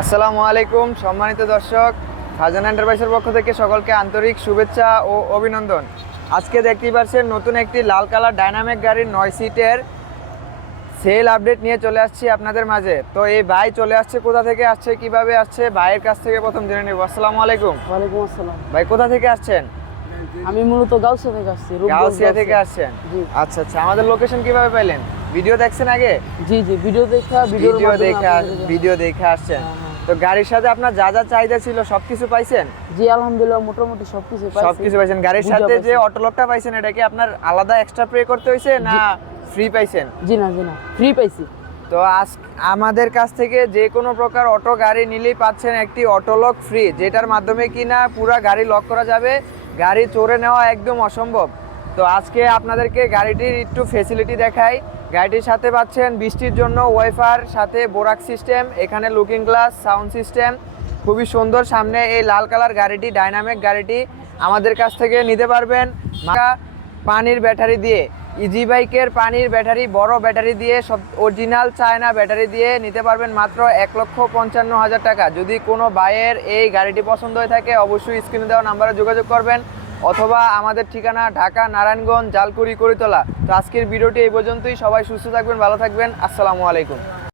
আসসালামু আলাইকুম সম্মানিত দর্শক, ফারজানা এন্টারপ্রাইজের পক্ষ থেকে সকলকে আন্তরিক শুভেচ্ছা ও অভিনন্দন। আজকে দেখতেই পাচ্ছেন নতুন একটি লাল কালার ডাইনামিক গাড়ির 9 সিটের সেল আপডেট নিয়ে চলে আসছি আপনাদের মাঝে। তো এই ভাই চলে আসছে, কোথা থেকে আসছে, কিভাবে আসছে, ভাইয়ের কাছ থেকে প্রথম জেনে নেব। আসসালামু আলাইকুম। ওয়ালাইকুম আসসালাম। ভাই কোথা থেকে আসছেন? আমি মূলত গাউসিয়া থেকে আসছি। গাউসিয়া থেকে আসছেন? জি। আচ্ছা আচ্ছা, আমাদের লোকেশন কিভাবে পাইলেন? ভিডিও দেখছেন আগে? জি জি, ভিডিও দেখে আসছেন। হ্যাঁ। তো গাড়ির সাথে আপনার যা যা চাহিদা ছিল সবকিছু পাইছেন? জি আলহামদুলিল্লাহ, মোটামুটি সবকিছু পাইছেন। গাড়ির সাথে যে অটো লকটা পাইছেন, এটা কি আপনার আলাদা এক্সট্রা পে করতে হয়েছে না ফ্রি পাইছেন? জি না, ফ্রি পাইছি। তো আমাদের কাছ থেকে যে কোনো প্রকার অটো গাড়ি নিলেই পাচ্ছেন একটি অটো লক ফ্রি, যেটার মাধ্যমে কিনা পুরো গাড়ি লক করা যাবে। গাড়ি চোরে নেওয়া একদম অসম্ভব। তো আজকে আপনাদেরকে গাড়িটির একটু ফেসিলিটি দেখাই। গাড়িটির সাথে পাচ্ছেন বৃষ্টির জন্য ওয়াইফার, সাথে বোরাক সিস্টেম, এখানে লুকিং গ্লাস, সাউন্ড সিস্টেম, খুবই সুন্দর। সামনে এই লাল কালার গাড়িটি, ডাইনামিক গাড়িটি আমাদের কাছ থেকে নিতে পারবেন পানির ব্যাটারি দিয়ে। ইজি বাইকের পানির ব্যাটারি, বড় ব্যাটারি দিয়ে, সব অরিজিনাল চায়না ব্যাটারি দিয়ে নিতে পারবেন মাত্র 1,55,000 টাকা। যদি কোনো ভাইয়ের এই গাড়িটি পছন্দ হয়ে থাকে অবশ্যই স্ক্রিনে দেওয়া নাম্বারে যোগাযোগ করবেন, অথবা আমাদের ঠিকানা ঢাকা নারায়ণগঞ্জ জালকুড়ি করিতলা। তো আজকের ভিডিওটি এই পর্যন্তই। সবাই সুস্থ থাকবেন, ভালো থাকবেন। আসসালামু আলাইকুম।